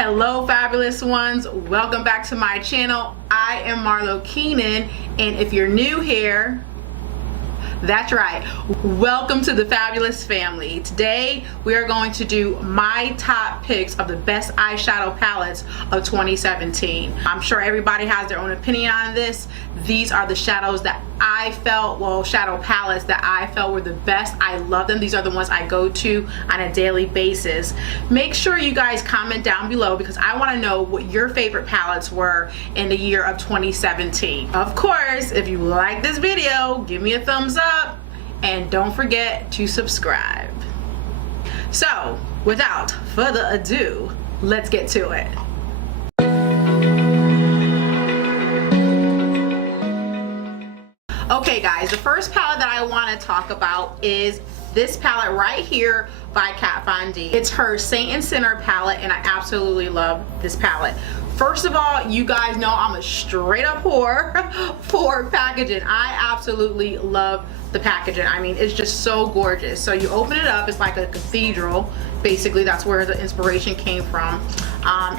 Hello fabulous ones, welcome back to my channel. I am Marlo Keenan, and if you're new here, that's right, welcome to the fabulous family. Today we are going to do my top picks of the best eyeshadow palettes of 2017. I'm sure everybody has their own opinion on this. These are the shadows that I felt, well, shadow palettes that I felt were the best. I love them. These are the ones I go to on a daily basis. Make sure you guys comment down below because I want to know what your favorite palettes were in the year of 2017. Of course, if you like this video, give me a thumbs up and don't forget to subscribe. So, without further ado, let's get to it. Okay guys, the first palette that I want to talk about is this palette right here by Kat Von D. It's her Saint and Sinner palette, and I absolutely love this palette. First of all, you guys know I'm a straight up whore for packaging. I absolutely love the packaging. I mean, it's just so gorgeous. So you open it up, it's like a cathedral. Basically, that's where the inspiration came from.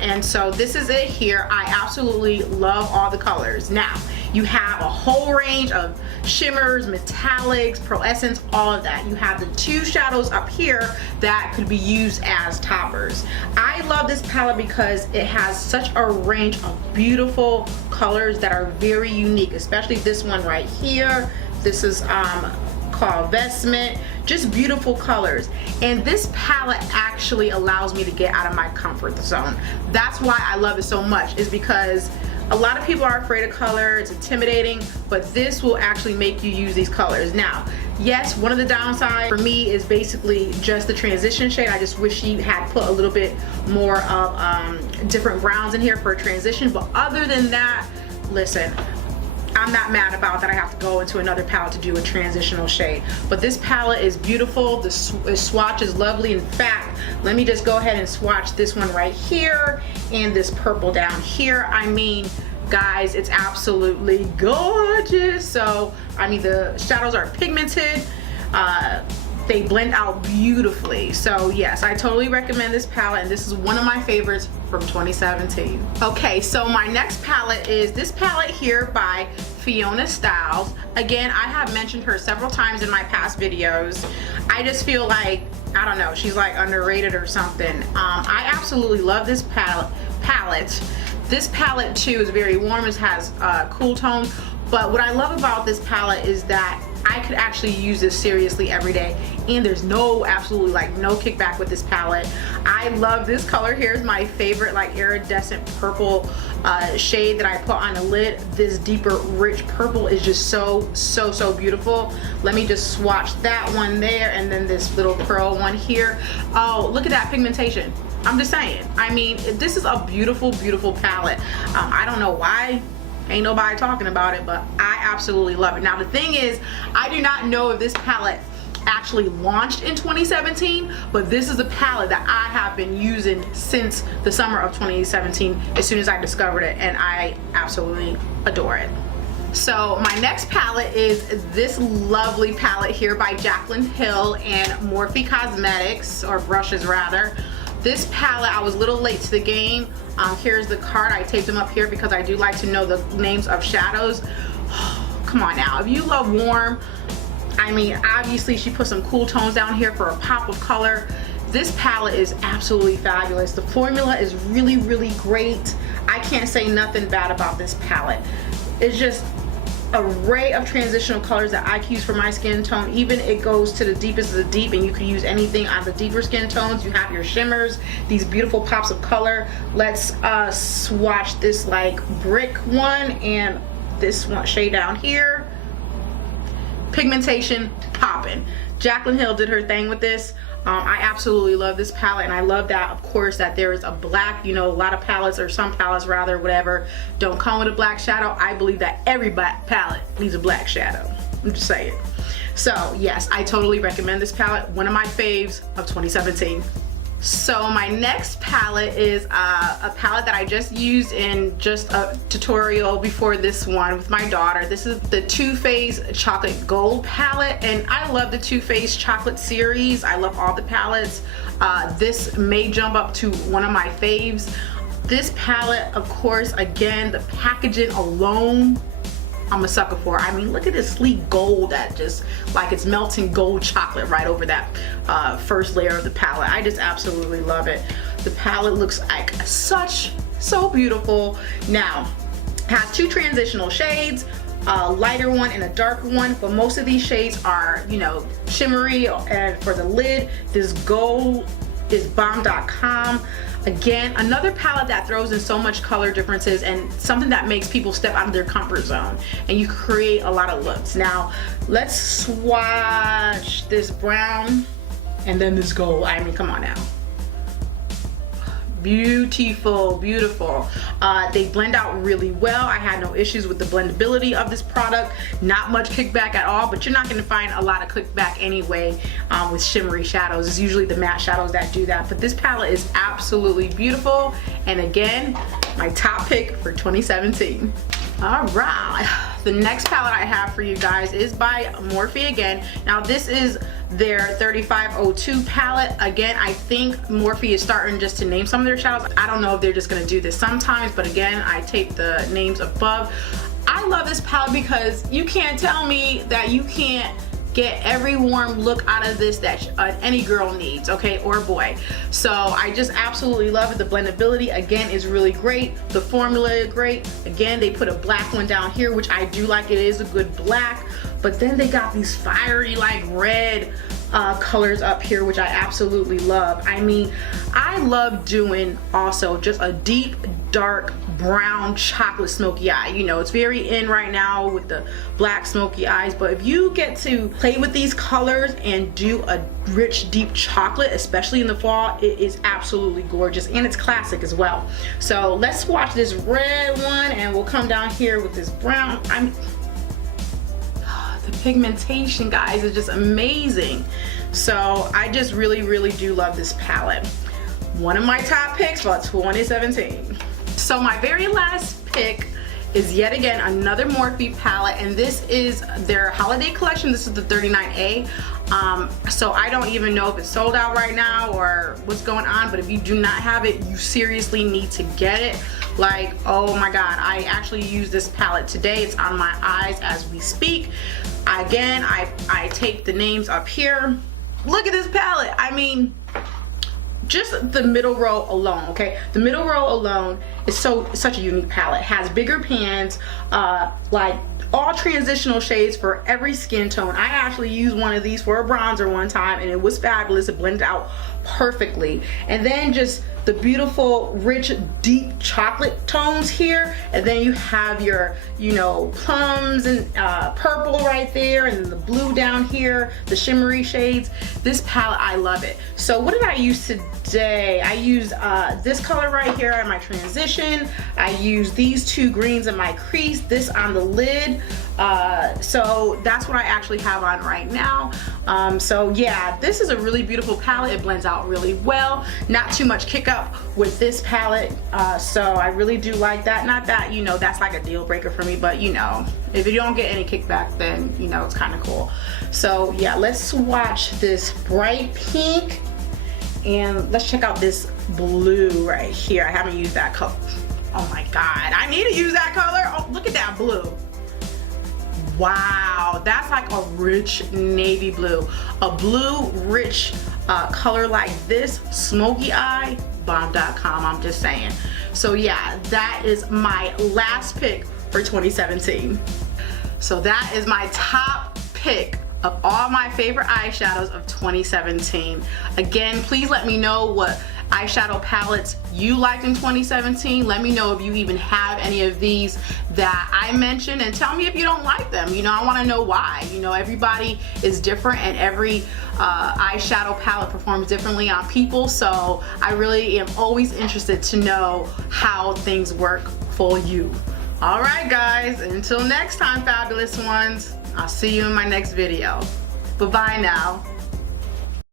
And so this is it here. I absolutely love all the colors. Now, you have a whole range of shimmers, metallics, pearl essence, all of that. You have the two shadows up here that could be used as toppers. I love this palette because it has such a range of beautiful colors that are very unique, especially this one right here. This is called Vestment. Just beautiful colors, and this palette actually allows me to get out of my comfort zone. That's why I love it so much, is because a lot of people are afraid of color, it's intimidating, but this will actually make you use these colors. Now, yes, one of the downsides for me is basically just the transition shade. I just wish she had put a little bit more of different browns in here for a transition, but other than that, listen, I'm not mad about that I have to go into another palette to do a transitional shade. But this palette is beautiful. The swatch is lovely. In fact, let me just go ahead and swatch this one right here and this purple down here. I mean, guys, it's absolutely gorgeous. So, I mean, the shadows are pigmented. They blend out beautifully. So yes, I totally recommend this palette, and this is one of my favorites from 2017. Okay, so my next palette is this palette here by Fiona Style. Again, I have mentioned her several times in my past videos. I just feel like, I don't know, she's like underrated or something. I absolutely love this palette. This palette too is very warm. It has cool tones. But what I love about this palette is that I could actually use this seriously every day, and there's absolutely like no kickback with this palette. I love this color here. Is my favorite, like iridescent purple shade that I put on a lid. This deeper rich purple is just so beautiful. Let me just swatch that one there, and then this little pearl one here. Oh, look at that pigmentation. I'm just saying, I mean, this is a beautiful palette. I don't know why ain't nobody talking about it, but I absolutely love it. Now the thing is, I do not know if this palette actually launched in 2017, but this is a palette that I have been using since the summer of 2017 as soon as I discovered it, and I absolutely adore it. So my next palette is this lovely palette here by Jaclyn Hill and Morphe Cosmetics, or brushes rather. This palette, I was a little late to the game. Here's the card. I taped them up here because I do like to know the names of shadows. Come on now, if you love warm, I mean, obviously she put some cool tones down here for a pop of color. This palette is absolutely fabulous. The formula is really great. I can't say nothing bad about this palette. It's just array of transitional colors that I can use for my skin tone. Even it goes to the deepest of the deep, and you can use anything on the deeper skin tones. You have your shimmers, these beautiful pops of color. Let's swatch this like brick one and this one shade down here. Pigmentation popping. Jaclyn Hill did her thing with this. I absolutely love this palette, and I love that, of course, that there is a black, you know, a lot of palettes, or some palettes rather, whatever, don't come with a black shadow. I believe that every black palette needs a black shadow. I'm just saying. So yes, I totally recommend this palette. One of my faves of 2017. So my next palette is a palette that I just used in just a tutorial before this one with my daughter. This is the Too Faced Chocolate Gold palette, and I love the Too Faced Chocolate series. I love all the palettes. This may jump up to one of my faves. This palette, of course, again, the packaging alone, I'm a sucker for. I mean, look at this sleek gold that just like it's melting gold chocolate right over that first layer of the palette. I just absolutely love it. The palette looks like so beautiful. Now, it has two transitional shades, a lighter one and a darker one, but most of these shades are, you know, shimmery. And for the lid, this gold is bomb.com. Again, another palette that throws in so much color differences and something that makes people step out of their comfort zone and you create a lot of looks. Now, let's swatch this brown and then this gold. I mean, come on now. Beautiful, beautiful. They blend out really well. I had no issues with the blendability of this product. Not much kickback at all, but you're not going to find a lot of kickback anyway with shimmery shadows. It's usually the matte shadows that do that, but this palette is absolutely beautiful. And again, my top pick for 2017. All right, the next palette I have for you guys is by Morphe again. Now this is their 3502 palette. Again, I think Morphe is starting just to name some of their shadows. I don't know if they're just gonna do this sometimes, but again, I take the names above. I love this palette because you can't tell me that you can't get every warm look out of this that any girl needs, okay, or boy. So I just absolutely love it. The blendability again is really great. The formula is great. Again, they put a black one down here, which I do like. It is a good black, but then they got these fiery like red colors up here, which I absolutely love. I mean, I love doing also just a deep dark brown chocolate smoky eye. You know, it's very in right now with the black smoky eyes, but if you get to play with these colors and do a rich deep chocolate, especially in the fall, it is absolutely gorgeous, and it's classic as well. So let's swatch this red one and we'll come down here with this brown. The pigmentation, guys, is just amazing. So I just really do love this palette. One of my top picks for 2017. So my very last pick is yet again another Morphe palette, and this is their holiday collection. This is the 39A. So I don't even know if it's sold out right now or what's going on, but if you do not have it, you seriously need to get it. Like, oh my god, I actually use this palette today. It's on my eyes as we speak. Again, I take the names up here. Look at this palette. I mean, just the middle row alone, okay? The middle row alone is such a unique palette. It has bigger pans, like all transitional shades for every skin tone. I actually used one of these for a bronzer one time and it was fabulous. It blended out perfectly. And then just the beautiful rich deep chocolate tones here, and then you have your, you know, plums and purple right there, and then the blue down here, the shimmery shades. This palette, I love it. So what did I use today? I used this color right here in my transition. I used these two greens in my crease, this on the lid. So that's what I actually have on right now. So yeah, this is a really beautiful palette. It blends out really well. Not too much kick up with this palette. So I really do like that. Not that, you know, that's like a deal breaker for me, but you know, if you don't get any kickback, then you know, it's kind of cool. So yeah, let's swatch this bright pink and let's check out this blue right here. I haven't used that color. Oh my god, I need to use that color. Oh, look at that blue. Wow, that's like a rich navy blue. A blue rich color like this, smoky eye, bomb.com, I'm just saying. So yeah, that is my last pick for 2017. So that is my top pick of all my favorite eyeshadows of 2017. Again, please let me know what eyeshadow palettes you liked in 2017. Let me know if you even have any of these that I mentioned, and tell me if you don't like them. You know, I want to know why. You know, everybody is different and every eyeshadow palette performs differently on people, so I really am always interested to know how things work for you. All right guys, until next time, fabulous ones, I'll see you in my next video. Bye-bye now.